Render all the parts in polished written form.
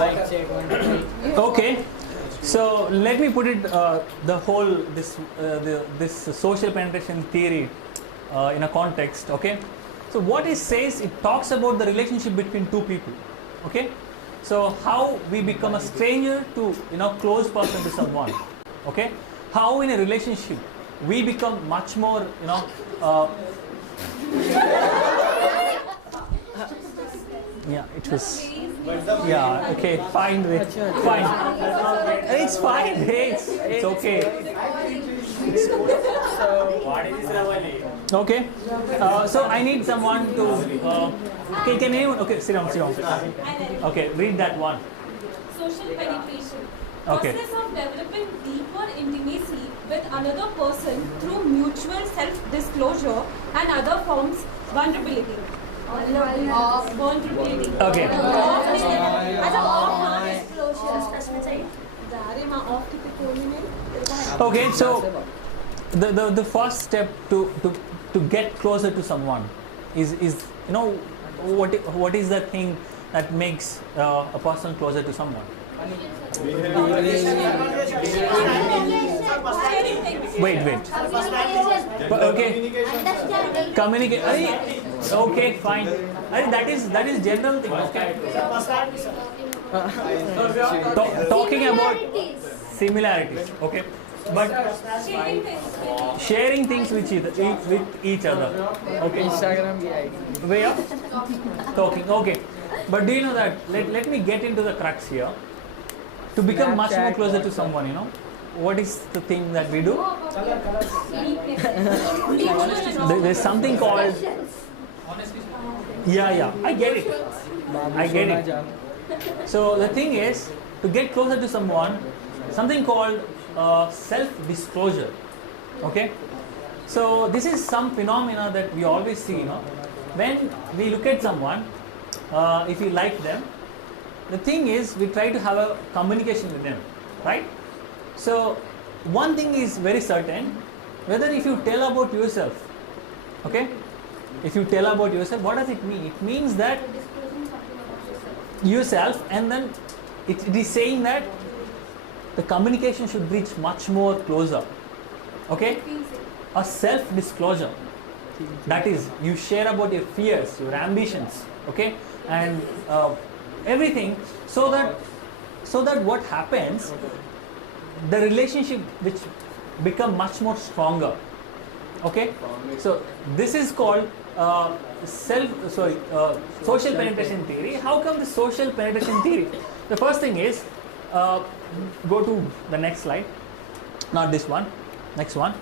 Okay, so let me put it this social penetration theory in a context. Okay, so what it says, it talks about the relationship between two people. Okay, so how we become a stranger to close person to someone. Okay, how in a relationship we become much more yeah, it was. Yeah, okay, fine, fine. It's fine, it's okay. Okay, so I need someone to. Okay, can anyone? Okay, sit down. Okay, read that one. Social penetration. Okay. Process of developing deeper intimacy with another person through mutual self-disclosure and other forms vulnerability. Vulnerability. Okay. Okay, so the first step to get closer to someone is what is the thing that makes a person closer to someone? Wait. Okay. Communicate. Okay, fine. That is general thing. Okay. Talking about similarities. Okay. But sharing things with each other. Okay. Instagram way of talking. Okay. But do you know that? Let me get into the crux here. To become much more closer to someone, what is the thing that we do? There's something called. Yeah. I get it. So the thing is, to get closer to someone, something called self-disclosure. Okay. So this is some phenomena that we always see. When we look at someone, if we like them, the thing is we try to have a communication with them, right? So one thing is very certain, whether if you tell about yourself, okay, if you tell about yourself, what does it mean? It means that yourself, and then it is saying that the communication should reach much more closer. Okay, a self-disclosure, that is, you share about your fears, your ambitions, okay, and everything, so that what happens, the relationship which become much more stronger. Okay, so this is called social penetration theory. How come the social penetration theory? The first thing is, go to the next slide, not this one, next one.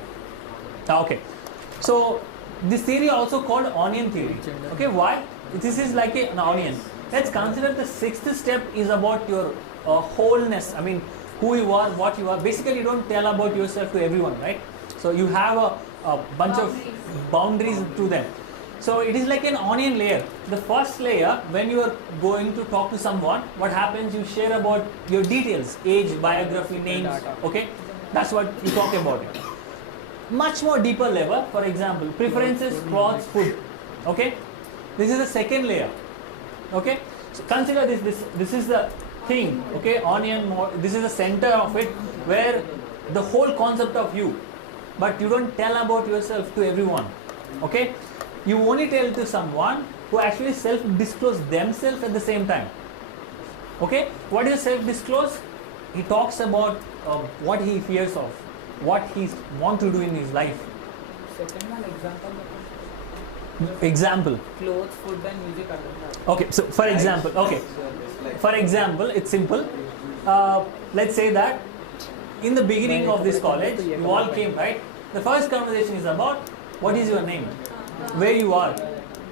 Okay, so this theory also called onion theory. Okay, why? This is like an onion. Let's consider the sixth step is about your wholeness. I mean, who you are, what you are. Basically, you don't tell about yourself to everyone, right? So you have a bunch of boundaries to them. So it is like an onion layer. The first layer, when you are going to talk to someone, what happens? You share about your details, age, biography, names. Okay, that's what you talk about. Much more deeper level. For example, preferences, clothes, food. Okay, this is the second layer. Okay, so consider this is the thing. Okay, onion, this is the center of it, where the whole concept of you, but you don't tell about yourself to everyone. Okay, you only tell to someone who actually self-disclose themselves at the same time. Okay, what is self-disclose? He talks about what he fears of, what he wants to do in his life. Second one, Example. Clothes, food, and music. Okay, so for example, it's simple. Let's say that in the beginning of this college, you all came, right? The first conversation is about what is your name, where you are.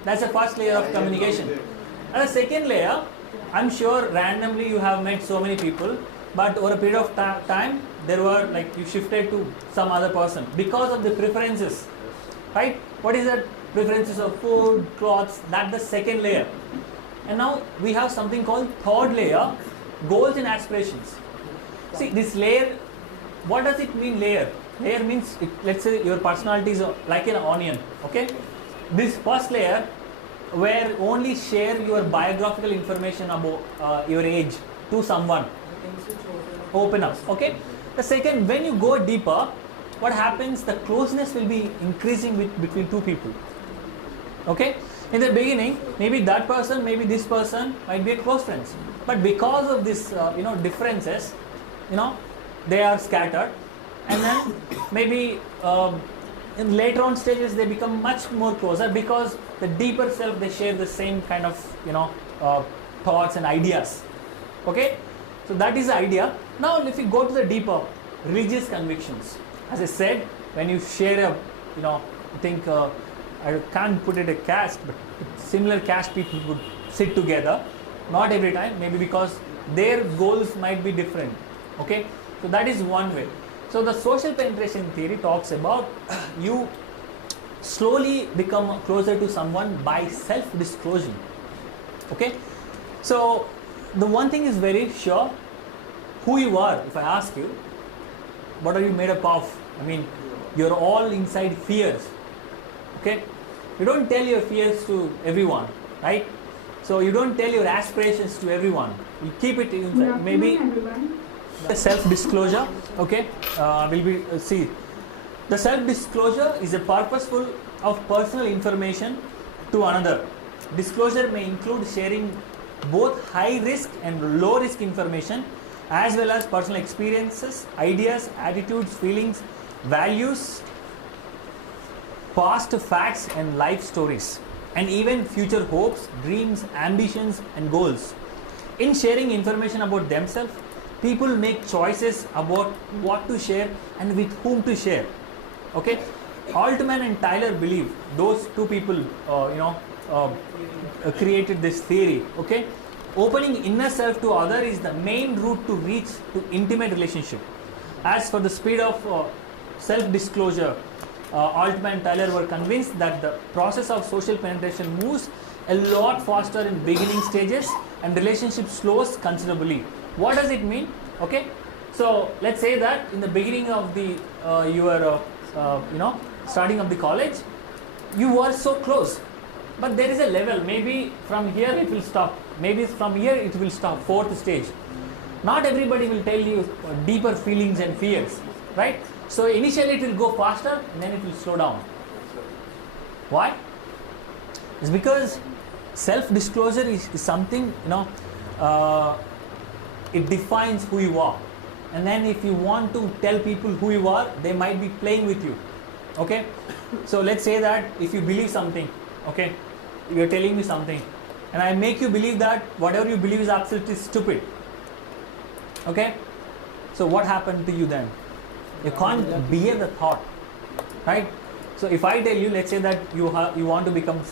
That's the first layer of communication. And the second layer, I'm sure randomly you have met so many people, but over a period of time, there were like you shifted to some other person because of the preferences, right? What is that? Preferences of food, clothes, that's the second layer. And now we have something called third layer, goals and aspirations. See, this layer, what does it mean layer? Layer means, let's say your personality is like an onion, okay? This first layer, where only share your biographical information about your age, to someone. Things which Open up. Okay. The second, when you go deeper, what happens? The closeness will be increasing between two people. Okay. In the beginning, maybe that person, maybe this person might be a close friends, but because of this, differences, they are scattered, and then maybe in later on stages they become much more closer because the deeper self, they share the same kind of thoughts and ideas. Okay, so that is the idea. Now if you go to the deeper religious convictions, as I said, when you share I think I can't put it a caste, but similar caste people would sit together, not every time, maybe because their goals might be different. Okay, so that is one way. So the social penetration theory talks about you slowly become closer to someone by self-disclosure. Okay, so the one thing is very sure, who you are. If I ask you, what are you made up of? I mean, you're all inside fears. Okay, you don't tell your fears to everyone, right? So you don't tell your aspirations to everyone. You keep it inside. Maybe the self-disclosure. Okay, will be see. The self-disclosure is a purposeful of personal information to another. Disclosure may include sharing both high-risk and low-risk information, as well as personal experiences, ideas, attitudes, feelings, values, past facts and life stories, and even future hopes, dreams, ambitions and goals. In sharing information about themselves, people make choices about what to share and with whom to share. Okay, Altman and Tyler believe, those two people created this theory. Okay, opening inner self to other is the main route to reach to intimate relationship. As for the speed of self-disclosure, Altman and Tyler were convinced that the process of social penetration moves a lot faster in beginning stages and relationship slows considerably. What does it mean? Okay, so let's say that in the beginning of the starting of the college, you were so close, but there is a level. Maybe from here it will stop. Maybe from here it will stop. Fourth stage. Not everybody will tell you deeper feelings and fears, right? So initially it will go faster and then it will slow down. Why? It's because self-disclosure is something, it defines who you are. And then if you want to tell people who you are, they might be playing with you. Okay? So let's say that if you believe something, okay, you're telling me something, and I make you believe that whatever you believe is absolutely stupid. Okay? So what happened to you then? You can't bear the thought, right? So if I tell you, let's say that you want to become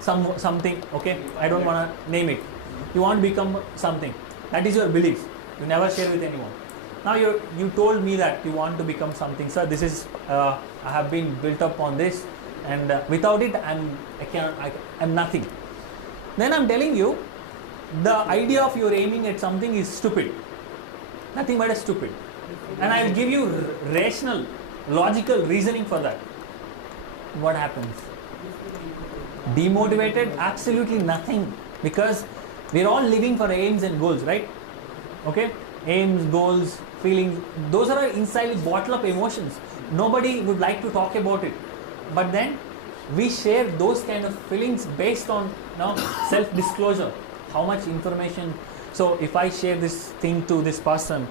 something, okay? I don't want to name it. You want to become something. That is your belief. You never share with anyone. Now you told me that you want to become something. Sir, this is I have been built up on this, and without it, I'm nothing. Then I'm telling you, the idea of you're aiming at something is stupid. Nothing but a stupid. And I'll give you rational, logical reasoning for that. What happens? Demotivated? Absolutely nothing. Because we're all living for aims and goals, right? Okay? Aims, goals, feelings, those are inside bottle up emotions. Nobody would like to talk about it. But then we share those kind of feelings based on self-disclosure. How much information. So if I share this thing to this person,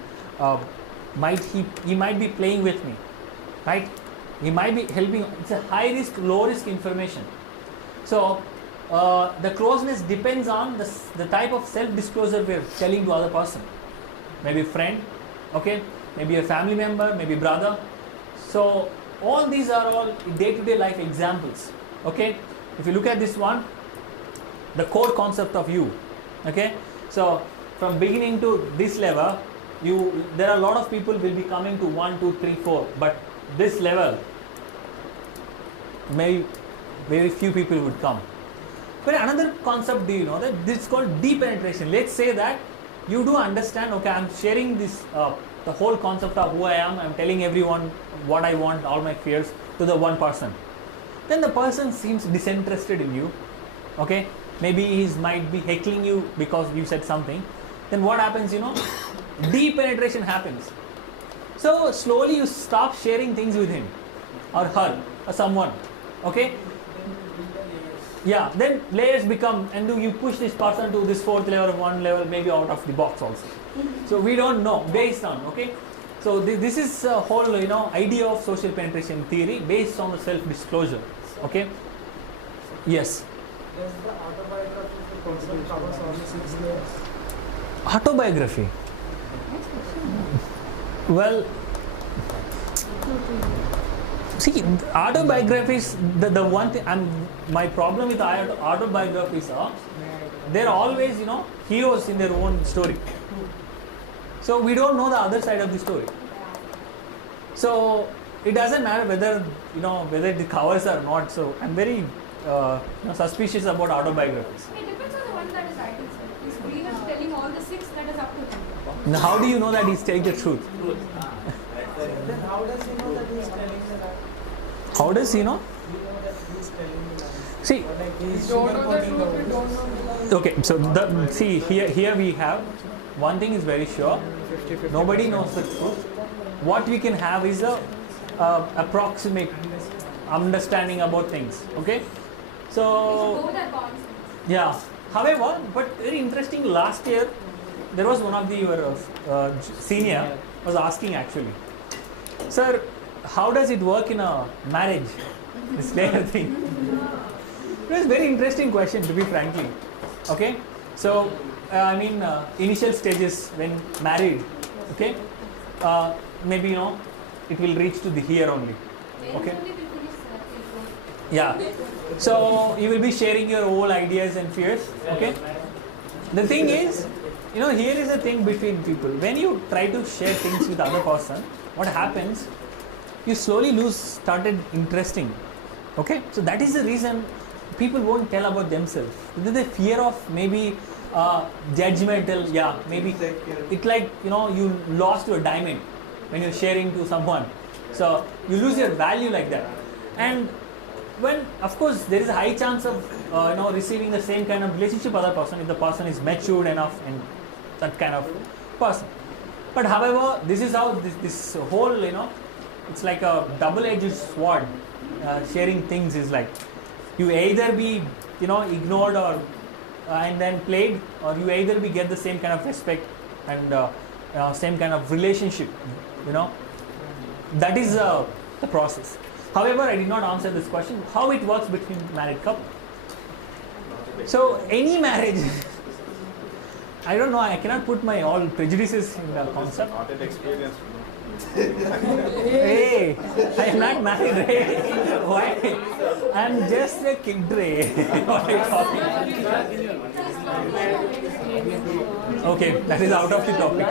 he might be playing with me, right? He might be helping. It's a high risk, low risk information. So the closeness depends on the type of self-disclosure we're telling to other person. Maybe a friend, okay? Maybe a family member, maybe brother. So all these are all day-to-day life examples, okay? If you look at this one, the core concept of you, okay? So from beginning to this level, there are a lot of people will be coming to 1, 2, 3, 4, but this level, maybe very few people would come. But another concept, do you know that this is called deep penetration? Let's say that you do understand, okay, I'm sharing this, the whole concept of who I am, I'm telling everyone what I want, all my fears to the one person. Then the person seems disinterested in you, okay? Maybe he might be heckling you because you said something. then what happens, deep penetration happens. So slowly you stop sharing things with him or her or someone, okay? Yeah, then layers become, and you push this person to this fourth level, one level, maybe out of the box also. So we don't know, based on, okay? So this is a whole, idea of social penetration theory based on the self-disclosure, okay? Yes. Does the autobiography of the person covers all the 6 layers? Autobiography. Well, see, autobiographies, the one thing, my problem with autobiographies are, they're always, heroes in their own story. So we don't know the other side of the story. So it doesn't matter whether, whether the covers or not. So I'm very suspicious about autobiographies. It depends on the one that is writing, sir. Is he was telling all the 6, that is up to him. Now, how do you know that he's telling the truth? Then how does he know that he is telling the lie? How does he know? You know that he is telling the lie. See, Or like he is Don't know the sugarcoating truth, the we don't know the lie. okay, so see here we have one thing is very sure. 50-50. Nobody knows the truth. What we can have is a approximate understanding about things. Okay, We should so go with that balance. yeah. However, but very interesting. Last year, there was one of the your senior was asking actually, sir, how does it work in a marriage? This layer thing. It was a very interesting question, to be frankly. Okay, so initial stages when married. Okay, maybe it will reach to the here only. Okay. Yeah. So you will be sharing your whole ideas and fears. Okay. The thing is, here is the thing between people. When you try to share things with other person, what happens? You slowly started interesting. Okay. So that is the reason people won't tell about themselves. The fear of maybe judgmental. Yeah. Maybe it like you lost your diamond when you're sharing to someone. So you lose your value like that. And when, of course, there is a high chance of receiving the same kind of relationship with other person if the person is matured enough and that kind of person. But however, this is how this whole it's like a double-edged sword. Sharing things is like you either be ignored or and then played, or you either be get the same kind of respect and same kind of relationship. That is the process. However, I did not answer this question. How it works between married couple? So any marriage, I don't know. I cannot put my all prejudices in the concept. Not an experience. Hey, I am not married. Ray. Why? I am just a kid. Ray. What are you talking? Okay, that is out of the topic.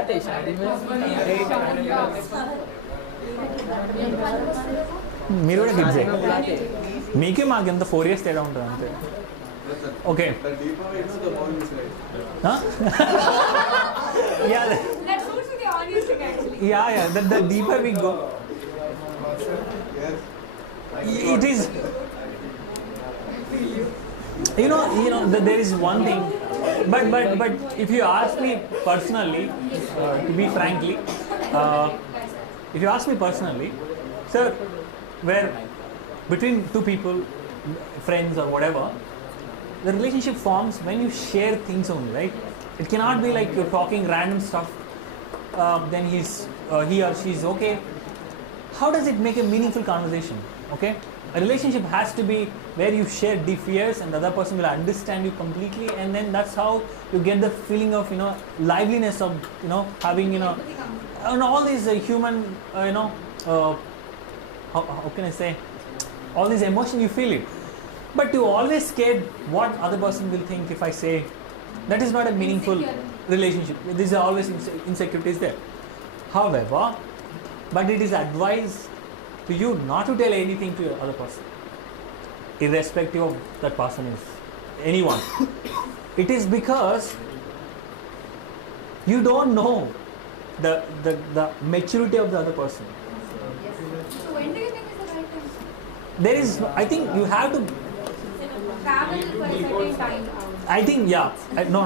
మీరు కూడా కిడ్సే మీకే మాకు ఎంత 4 years తేడా ఉంటుంది అంతే okay That suits with the audience actually. yeah the deeper we go it is there is one thing but if you ask me personally to be frankly if you ask me personally, sir, where between two people, friends or whatever, the relationship forms when you share things only, right? It cannot be like you're talking random stuff, then he or she is okay. How does it make a meaningful conversation? Okay, a relationship has to be where you share deep fears and the other person will understand you completely, and then that's how you get the feeling of liveliness of having and all these human how can I say, all this emotion you feel it, but you always scared what other person will think if I say. That is not a meaningful relationship. These are always insecurities there. However, but it is advised to you not to tell anything to your other person, irrespective of that person is anyone. It is because you don't know the maturity of the other person. So when do you think is the right time? There is, I think you have to, Travel for a certain time. I think, no.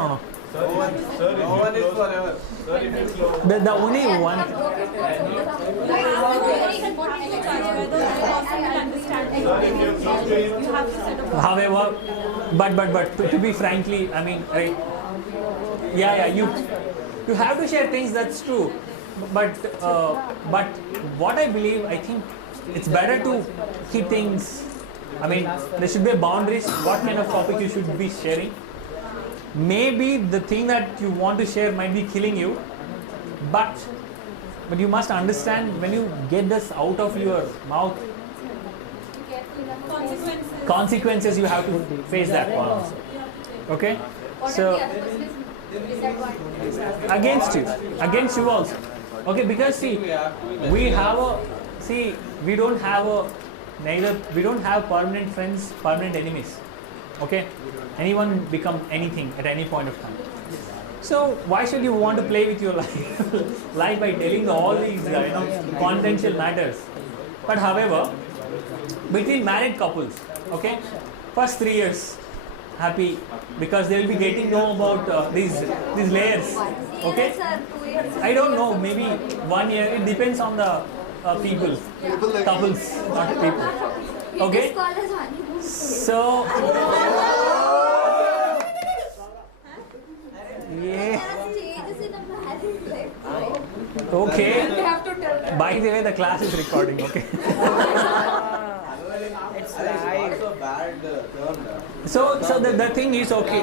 No one is forever. The only one. You have to very important to judge whether the person will understand you. You have to set a boundary. However, but to be frankly, I mean, right? Yeah, you have to share things. That's true. But what I believe, I think it's better to keep things. I mean, there should be boundaries. What kind of topic you should be sharing? Maybe the thing that you want to share might be killing you, but you must understand when you get this out of your mouth, consequences you have to face that one also. Okay, so against you also. Okay, because see, we don't have permanent friends, permanent enemies. Okay, anyone become anything at any point of time. So why should you want to play with your life by telling all these confidential matters? But however, between married couples, okay, first 3 years happy because they will be getting to know about these layers. Okay, I don't know, maybe 1 year. It depends on the people, couples, not people. Okay, so yeah. Okay. By the way, the class is recording. Okay. It's Also bad term. So the thing is okay.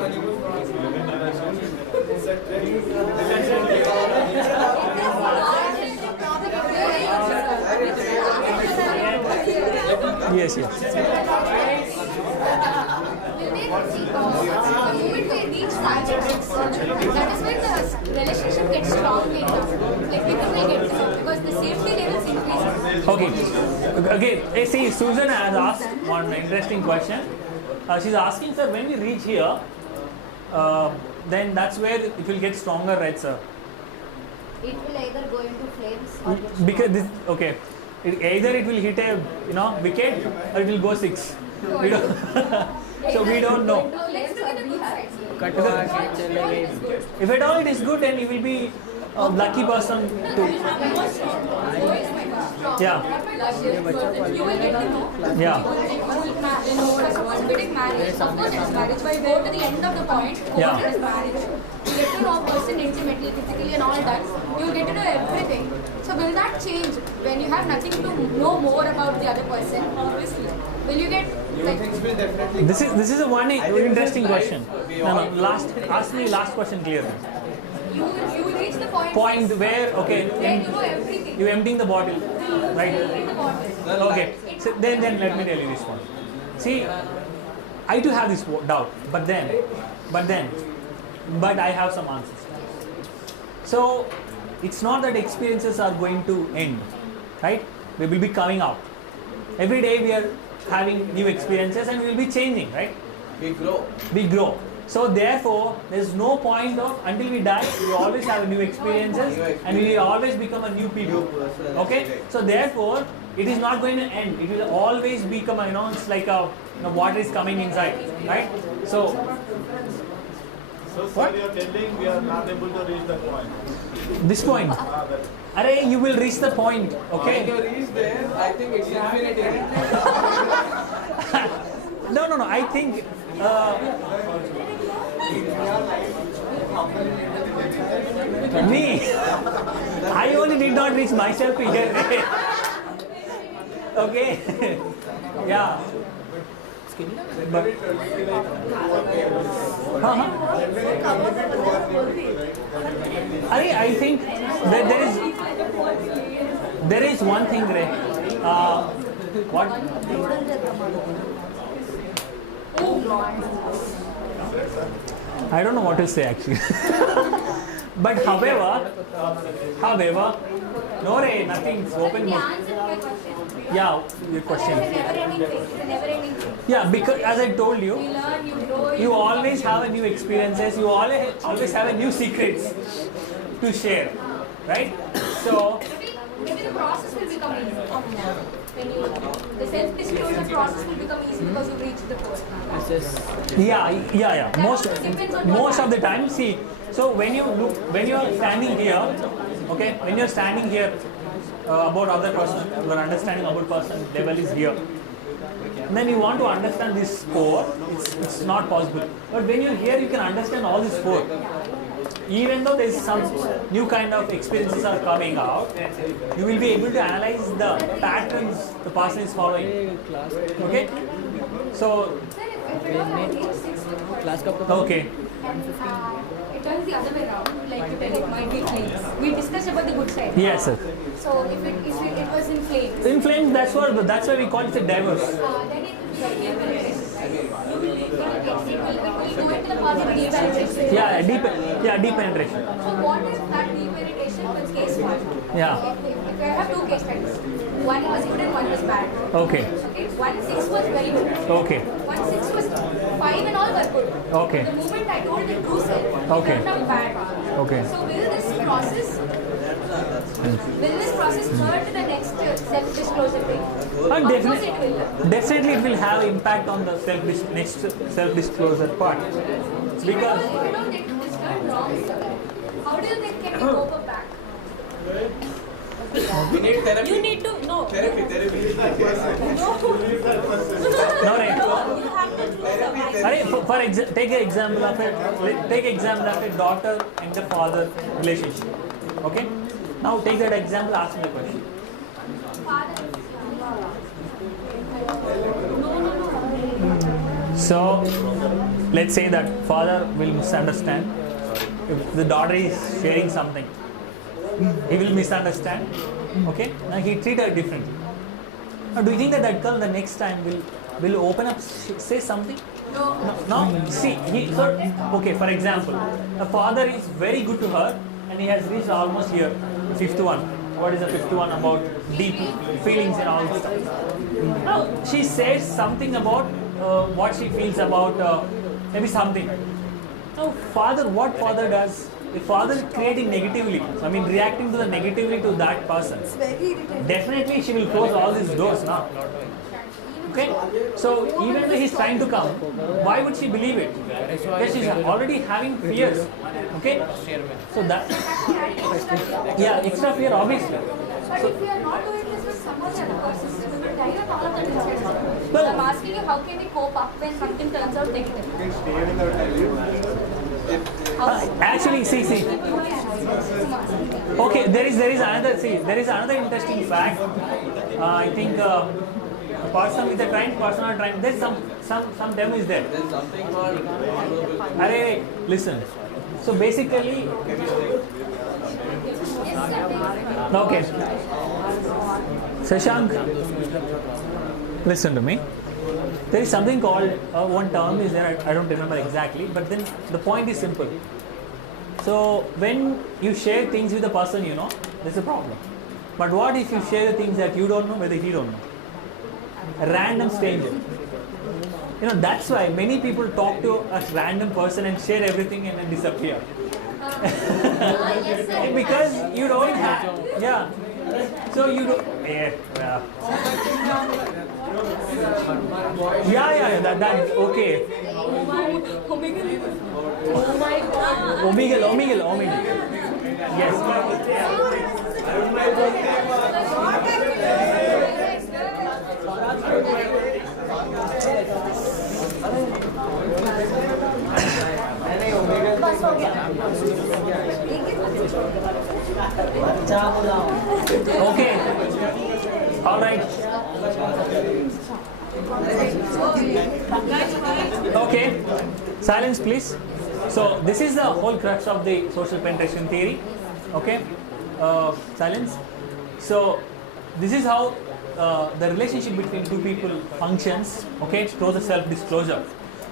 Yes. The moment we reach that is when the relationship gets strong later. Like people will get to know because the safety levels increase. Okay. See, Susan has asked one interesting question. She's asking, sir, when we reach here, then that's where it will get stronger, right, sir? It will either go into flames or get Because this, okay, either it will hit a wicket or it will go 6. We don't so we don't know. Let's look at the good side. If at all it is good, then you will be a lucky person to. Yeah. You will get to know. Yeah. Once getting married, of course it's marriage, but you go to the end of the point, Yeah. what is marriage? You get to know a person intimately, physically and all that. You get to know everything. So will that change when you have nothing to know more about the other person? Obviously. Will you get like Things will definitely. This is a one interesting question. We No, all- ask me last question clearly. you will reach the point Where where you know everything. you emptying the bottle, right? In the bottle. Okay. So then let me tell you this one. See, I do have this doubt, but I have some answers. So it's not that experiences are going to end, right? We will be coming out. Every day we are having new experiences and we will be changing, right? We grow. We grow. So therefore, there is no point of until we die. We always have new experiences, and we will always become a new people. Okay. So therefore, it is not going to end. It will always become it's like water is coming inside, right? So So, sir, you are telling we are not able to reach that point. this point, Arey, you will reach the point. When Okay. you reach there, I think it's infinity. No. I think. Me, I only did not reach myself here. Okay. Yeah. But, I think that there is one thing, Ray. What? I don't know what to say actually. But however, no Ray, nothing. It's open The book. answer to my question. Yeah, your question. It's a never-ending thing. It's a never-ending thing. Yeah, because as I told you, You learn, you grow. you always have a new experiences. You always have a new secrets to share, right? So Maybe the process will become easy. When you, the self-disclosure process will become easy because you've reached the core. yeah. Most of the time, see, So when you are standing here, okay, when you're standing here about other person, your understanding about person level is here. And then you want to understand this four, it's not possible. But when you're here, you can understand all these four. Even though there's some new kind of experiences are coming out, you will be able to analyze the patterns the person is following. Okay? So, Sir, if it was on age 6 okay. and it turns the other way around, like it might be flames. We discussed about the good side. Yes, sir. So if it was in flames, In flames, that's why we call it a diverse. then it will be like deep penetration. It will go into the positive deep penetration. Deep penetration. So what if that deep penetration was case 1? Yeah. If I have 2 case studies, one was good and one was bad. Okay. Okay, 1-6 was very good. Okay. 1-6 was 5 and all were good. Okay. The moment I told the true self, Okay. it turned out bad. Okay. So will this process hurt the next self-disclosure thing? Of course it will. Definitely it will have impact on the next self-disclosure part. Because Because if you don't get this done wrong, how do you think can you cope back? We need therapy. You need to know. Therapy. no, right. You have to survive. Take an example of a daughter and the father relationship. Okay. Now take that example. Ask me the question. Father. So let's say that father will misunderstand. If the daughter is sharing something, he will misunderstand. Okay. Now he treat her differently. Now do you think that girl the next time will open up, say something? No. See, okay. For example, the father is very good to her, and he has reached almost here, fifth one. What is the fifth one about deep feelings and all this stuff? Now she says something about what she feels about maybe something. Now what father does? The father is creating negatively. I mean, reacting to the negatively to that person. Definitely, she will close all these doors now. Okay? So even though he's trying to come, why would she believe it? Because she's already having fears. Okay? So that, extra fear, obviously. But if we are not doing this with some of the other persons, we will die on all of the instances. Well, I'm asking you, how can we cope up when something turns out negative? Actually, see. Okay, there is another interesting fact. I think a person with a trained personal train. There's some term is there. There's something called Arey, listen. So basically, okay. Shashank, listen to me. There is something called, one term is there, I don't remember exactly, but then the point is simple. So when you share things with a person you know, there's a problem. But what if you share things that you don't know, whether he don't know? A random stranger. You know, that's why many people talk to a random person and share everything and then disappear. Yes, sir. Because you don't have, so you don't, that, okay. Oh my god. Omegle. Yes. Okay. All right. Okay. Silence, please. So this is the whole crux of the social penetration theory. Okay. Silence. So this is how the relationship between two people functions. Okay, towards the self-disclosure.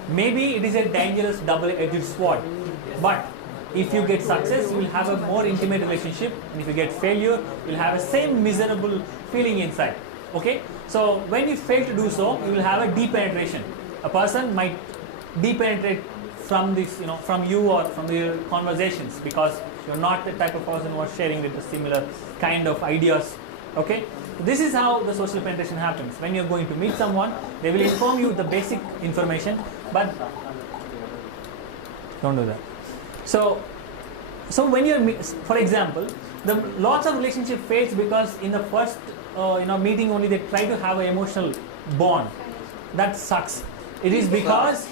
Maybe it is a dangerous double-edged sword, but if you get success, you will have a more intimate relationship, and if you get failure, you will have a same miserable feeling inside. Okay, so when you fail to do so, you will have a deep penetration. A person might depenetrate from this, from you or from your conversations, because you're not the type of person who are sharing with a similar kind of ideas. Okay, this is how the social penetration happens. When you're going to meet someone, they will inform you the basic information, but don't do that. So So when you're, for example, the lots of relationship fails because in the first meeting only they try to have an emotional bond. That sucks. It is because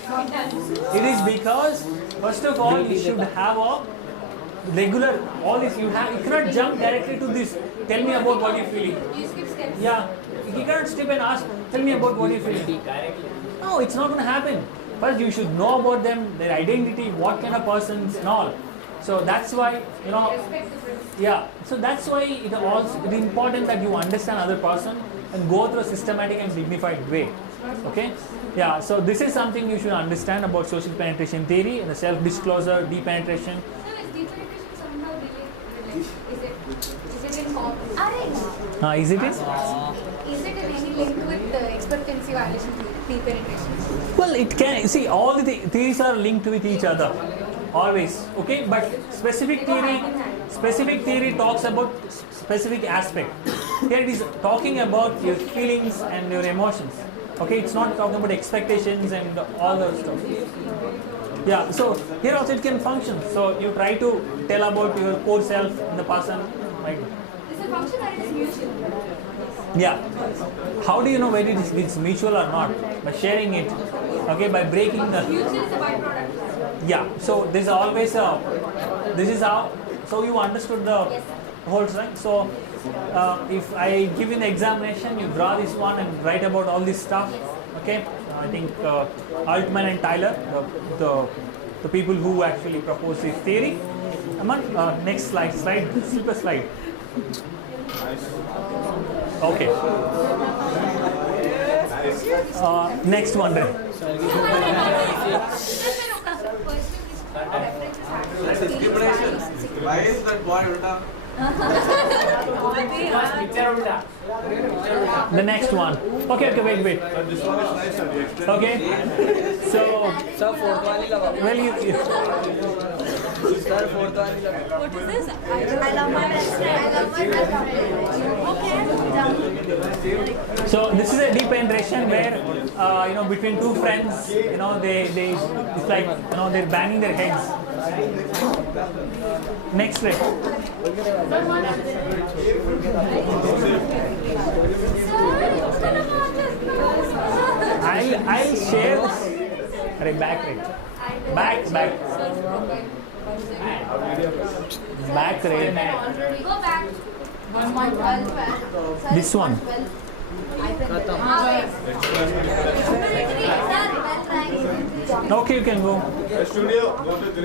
first of all you should have a regular, all this you cannot jump directly to this, tell me about what you're feeling. You skip steps. Yeah, you cannot step and ask, tell me about what you're feeling. No, it's not going to happen. First you should know about them, their identity, what kind of persons and all. So that's why, Respect difference. yeah, so that's why it is important that you understand other person and go through a systematic and dignified way. Okay? Yeah, so this is something you should understand about social penetration theory and the self-disclosure, depenetration. So is depenetration somehow related? Is it in common? Is it? Is it in any link with expectancy violation depenetration? Well, it can. See, all the theories are linked with each other, always. Okay, but specific theory talks about specific aspect. Here it is talking about your feelings and your emotions. Okay, it's not talking about expectations and all those stuff. Yeah, so here also it can function. So you try to tell about your core self in the person, right? Is it function or it is mutual? Yeah. How do you know whether it's mutual or not? By sharing it. Okay, by breaking the. Mutual is a byproduct. Yeah. So there's always a. This is how. So you understood the Yes. whole thing. So if I give you the examination, you draw this one and write about all this stuff. Okay. I think Altman and Tyler, the people who actually proposed this theory. Aman, next slide. Slip a slide. Okay. Next one then. Why is that boy ulta? The next one. Okay, wait. Sir, this one is nice, sir. You explained. Okay. So, Sir, fourth one is well, Sir, fourth one is What is this? I love my best friend. so this is a depenetration where between two friends, they it's like they're banging their heads. Next slide. I'll share this. Arey, back. Back rate. Go back. 112. This one. Okay, you can go. Studio, go to the